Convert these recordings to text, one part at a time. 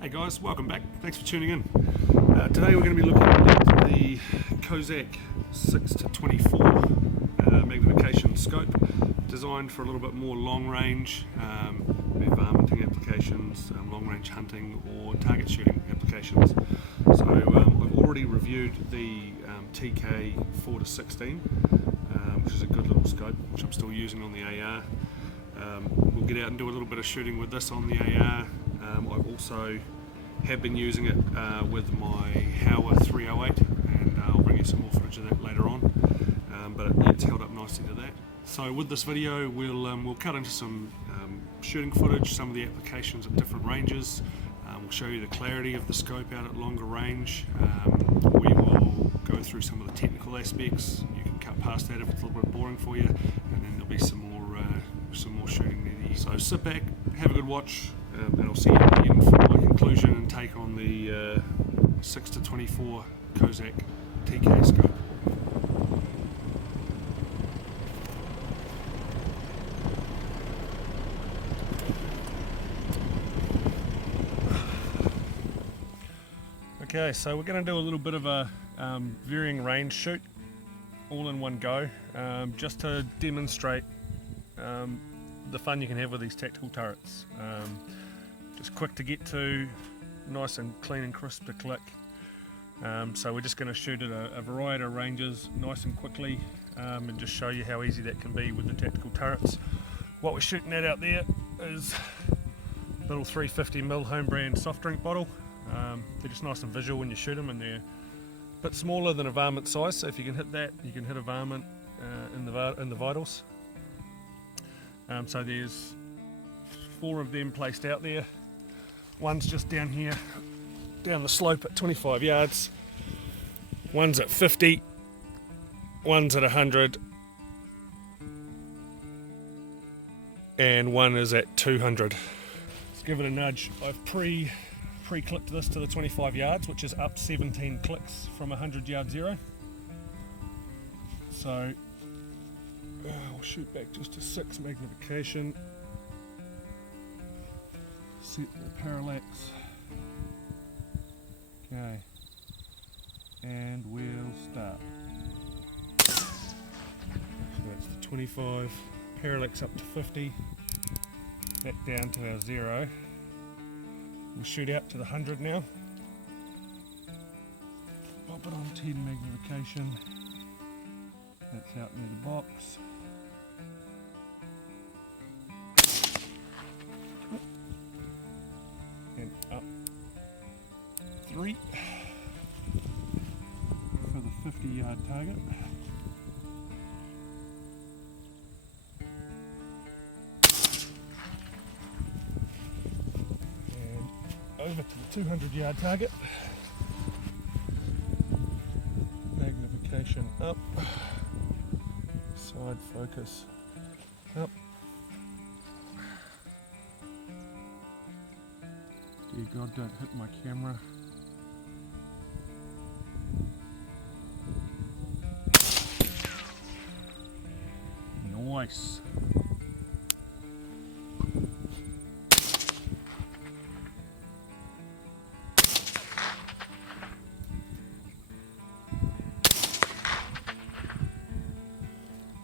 Hey guys, welcome back. Thanks for tuning in. Today we're going to be looking at the Kozac 6-24 magnification scope, designed for a little bit more long range, varminting applications, long range hunting or target shooting applications. So I've already reviewed the TK 4-16, which is a good little scope, which I'm still using on the AR. We'll get out and do a little bit of shooting with this on the AR. I've also have been using it with my Hauer 308, and I'll bring you some more footage of that later on. But it's held up nicely to that. So with this video, we'll cut into some shooting footage, some of the applications at different ranges. We'll show you the clarity of the scope out at longer range. We will go through some of the technical aspects. You can cut past that if it's a little bit boring for you, and then there'll be some more shooting near the end. So sit back, have a good watch, and I'll see you at the end for my conclusion and take on the 6-24 Kozac TK scope. Okay, so we're going to do a little bit of a varying range shoot all in one go, just to demonstrate the fun you can have with these tactical turrets. Just quick to get to, nice and clean and crisp to click. So we're just going to shoot at a variety of ranges nice and quickly, and just show you how easy that can be with the tactical turrets. What we're shooting at out there is a little 350ml home brand soft drink bottle. They're just nice and visual when you shoot them, and they're a bit smaller than a varmint size, so if you can hit that, you can hit a varmint in the vitals. So there's 4 of them placed out there. One's just down here, down the slope at 25 yards. One's at 50. One's at 100. And one is at 200. Let's give it a nudge. I've pre-clicked this to the 25 yards, which is up 17 clicks from 100 yard zero. So we'll shoot back just to 6 magnification. Set the parallax. Okay. And we'll start. So that's the 25. Parallax up to 50. Back down to our 0. We'll shoot out to the 100 now. Pop it on 10 magnification. That's out near the box. And up 3 for the 50-yard target. And over to the 200-yard target. Magnification up. Side focus up. Dear God, don't hit my camera. Nice.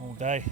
All day.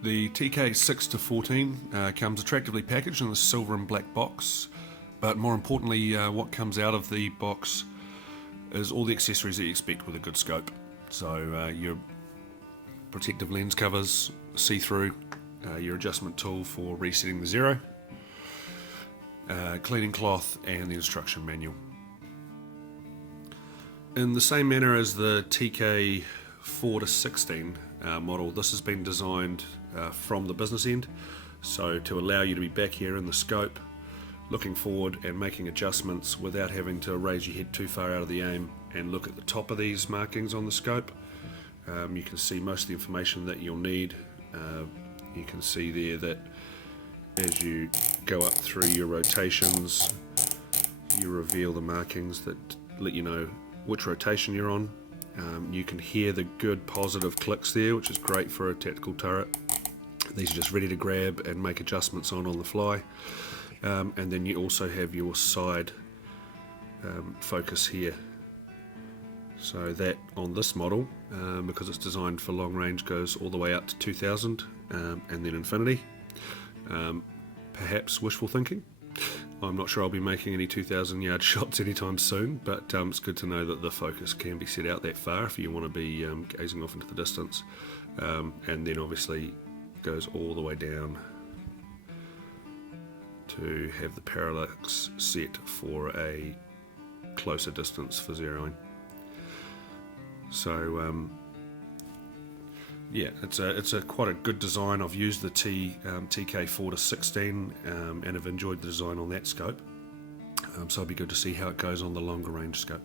The TK 6-14 comes attractively packaged in the silver and black box, but more importantly what comes out of the box is all the accessories that you expect with a good scope. So your protective lens covers, see-through, your adjustment tool for resetting the zero, cleaning cloth, and the instruction manual. In the same manner as the TK 4-16 model, this has been designed from the business end, so to allow you to be back here in the scope, looking forward and making adjustments without having to raise your head too far out of the aim and look at the top of these markings on the scope. You can see most of the information that you'll need. You can see there that as you go up through your rotations, you reveal the markings that let you know which rotation you're on. You can hear the good positive clicks there, which is great for a tactical turret. These are just ready to grab and make adjustments on the fly. And then you also have your side focus here. So that on this model, because it's designed for long range, goes all the way out to 2000 and then infinity. Perhaps wishful thinking. I'm not sure I'll be making any 2,000 yard shots anytime soon, but it's good to know that the focus can be set out that far if you want to be gazing off into the distance. And then obviously goes all the way down to have the parallax set for a closer distance for zeroing. So yeah, it's a quite a good design. I've used the TK 4-16 and have enjoyed the design on that scope. So it'll be good to see how it goes on the longer range scope.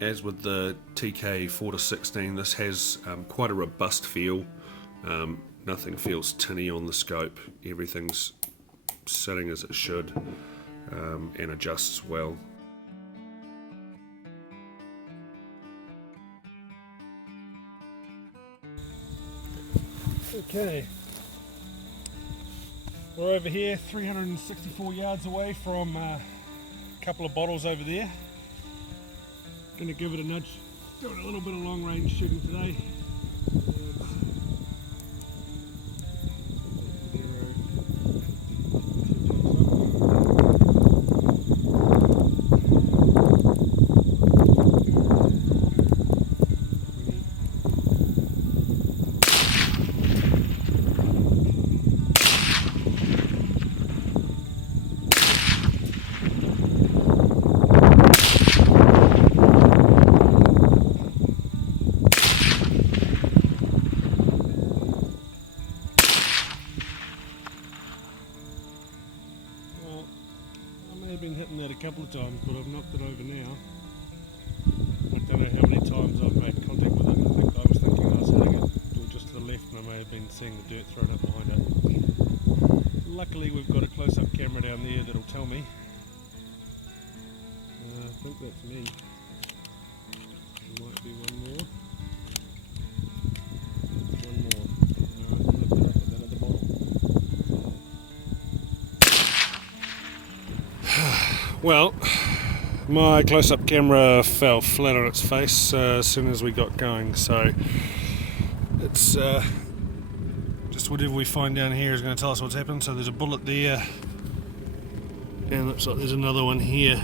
As with the TK 4-16, this has quite a robust feel. Nothing feels tinny on the scope. Everything's sitting as it should and adjusts well. Okay, we're over here 364 yards away from a couple of bottles over there. Gonna give it a nudge, doing a little bit of long range shooting today. Been hitting that a couple of times, but I've knocked it over now. I don't know how many times I've made contact with it. I was thinking I was hitting it just to the left, and I may have been seeing the dirt thrown up behind it. Luckily we've got a close-up camera down there that'll tell me. I think that's me. There might be one more. One more. Alright, look it up at that other bottle. Well, my close-up camera fell flat on its face as soon as we got going, so it's just whatever we find down here is going to tell us what's happened. So there's a bullet there, and looks like there's another one here.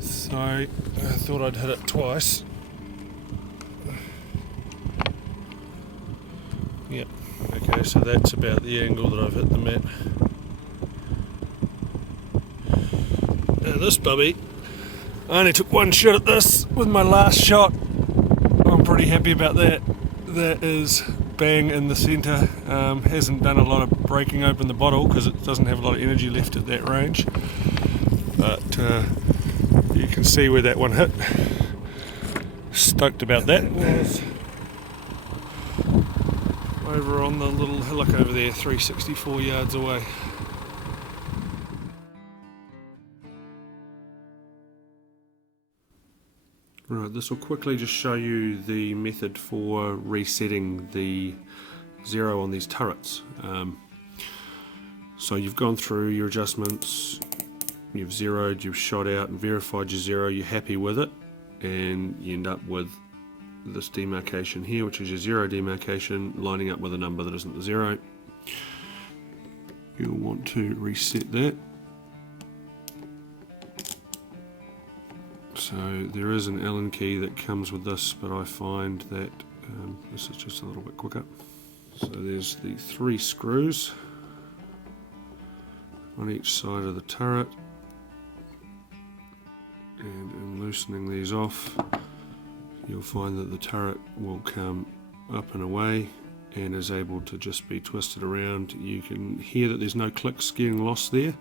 So I thought I'd hit it twice. Yep, okay, so that's about the angle that I've hit them at. This bubby, I only took one shot at this with my last shot. I'm pretty happy about that. That is bang in the centre. Hasn't done a lot of breaking open the bottle because it doesn't have a lot of energy left at that range, but you can see where that one hit. Stoked about that. It was over on the little hillock over there, 364 yards away. Right, this will quickly just show you the method for resetting the zero on these turrets. So you've gone through your adjustments, you've zeroed, you've shot out and verified your zero, you're happy with it, and you end up with this demarcation here, which is your zero demarcation, lining up with a number that isn't the zero. You'll want to reset that. So there is an Allen key that comes with this, but I find that this is just a little bit quicker. So there's the 3 screws on each side of the turret, and in loosening these off, you'll find that the turret will come up and away and is able to just be twisted around. You can hear that there's no clicks getting lost there.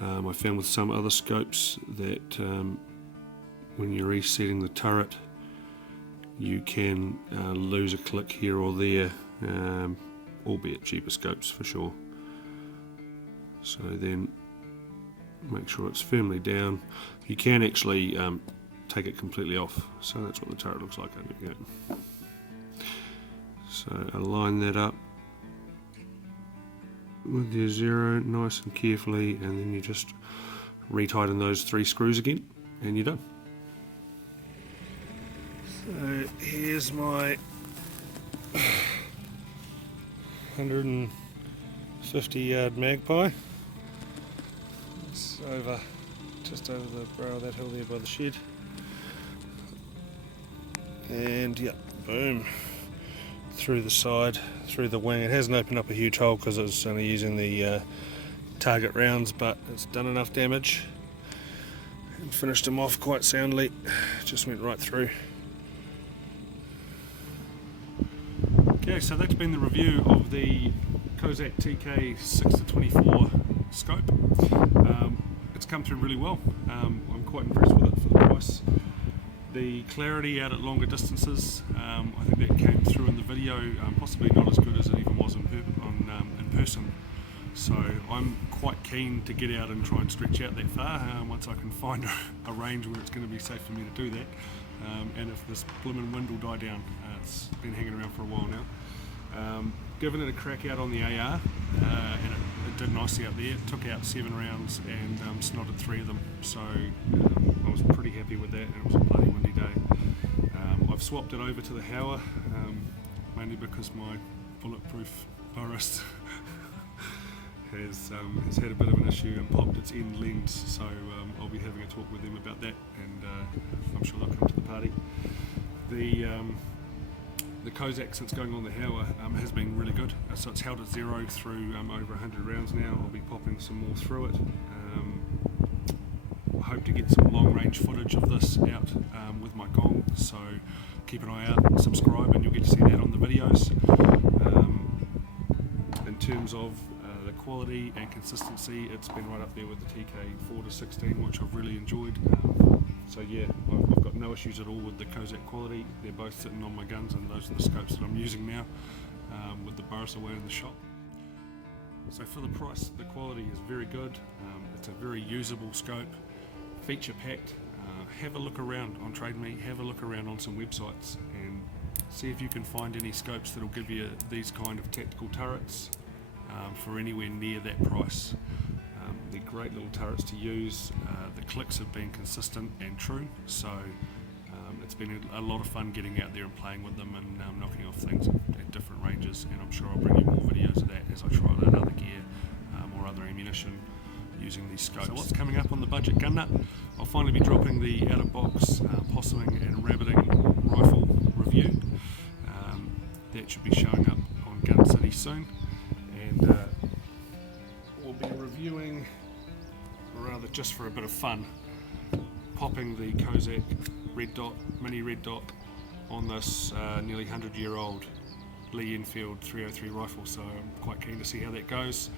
I found with some other scopes that when you're resetting the turret, you can lose a click here or there, albeit cheaper scopes for sure. So then make sure it's firmly down. You can actually take it completely off, so that's what the turret looks like over here. So align that up with your zero nice and carefully, and then you just retighten those 3 screws again and you're done. So here's my 150 yard magpie. It's just over the brow of that hill there by the shed. And yeah, boom, through the side, through the wing. It hasn't opened up a huge hole because it's only using the target rounds, but it's done enough damage and finished him off quite soundly. Just went right through. Okay, so that's been the review of the Kozac TK 6-24 scope. It's come through really well. I'm quite impressed with it for the price. The clarity out at longer distances, I think that came through in the video, possibly not as good as it even was in person. So I'm quite keen to get out and try and stretch out that far once I can find a range where it's going to be safe for me to do that. And if this blimmin' wind will die down. It's been hanging around for a while now. Given it a crack out on the AR, and it did nicely up there. It took out 7 rounds and snotted 3 of them, so I was pretty happy with that, and it was a bloody windy day. I've swapped it over to the Hauer, mainly because my bulletproof Turrest has had a bit of an issue and popped its end lens, so I'll be having a talk with them about that, and I'm sure they'll come to the party. The Kozac, since going on the Hauer, has been really good. So it's held at 0 through over 100 rounds now. I'll be popping some more through it. I hope to get some long range footage of this out with my gong, so keep an eye out, subscribe, and you'll get to see that on the videos. In terms of the quality and consistency, it's been right up there with the TK 4-16, which I've really enjoyed. So yeah, I've got no issues at all with the Kozac quality. They're both sitting on my guns, and those are the scopes that I'm using now, with the Burris away in the shop. So for the price, the quality is very good. It's a very usable scope, feature packed. Have a look around on Trade Me, have a look around on some websites, and see if you can find any scopes that will give you these kind of tactical turrets for anywhere near that price. They're great little turrets to use. The clicks have been consistent and true, so it's been a lot of fun getting out there and playing with them and knocking off things at different ranges, and I'm sure I'll bring you more videos of that as I try out other gear or other ammunition using these scopes. So what's coming up on the Budgetgunnut? I'll finally be dropping the out-of-box possuming and rabbiting rifle review. That should be showing up on Gun City soon, and we'll be reviewing, or rather just for a bit of fun, popping the Kozac red dot, mini red dot on this nearly 100-year-old Lee Enfield 303 rifle, so I'm quite keen to see how that goes.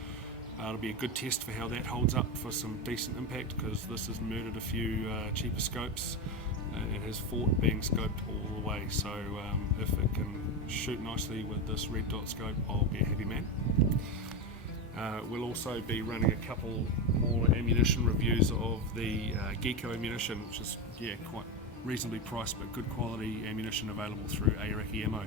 It'll be a good test for how that holds up for some decent impact, because this has murdered a few cheaper scopes and has fought being scoped all the way, so if it can shoot nicely with this red dot scope, I'll be a happy man. We'll also be running a couple more ammunition reviews of the Geeko ammunition, which is quite reasonably priced but good quality ammunition available through Airaki Ammo.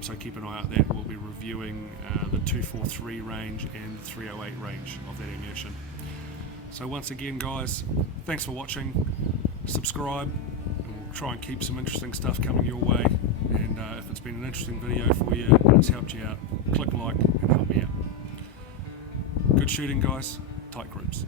So keep an eye out there. We'll be reviewing the 243 range and the 308 range of that ammunition. So once again guys, thanks for watching, subscribe, and we'll try and keep some interesting stuff coming your way. And if it's been an interesting video for you and it's helped you out, click like and help me out. Good shooting guys, tight groups.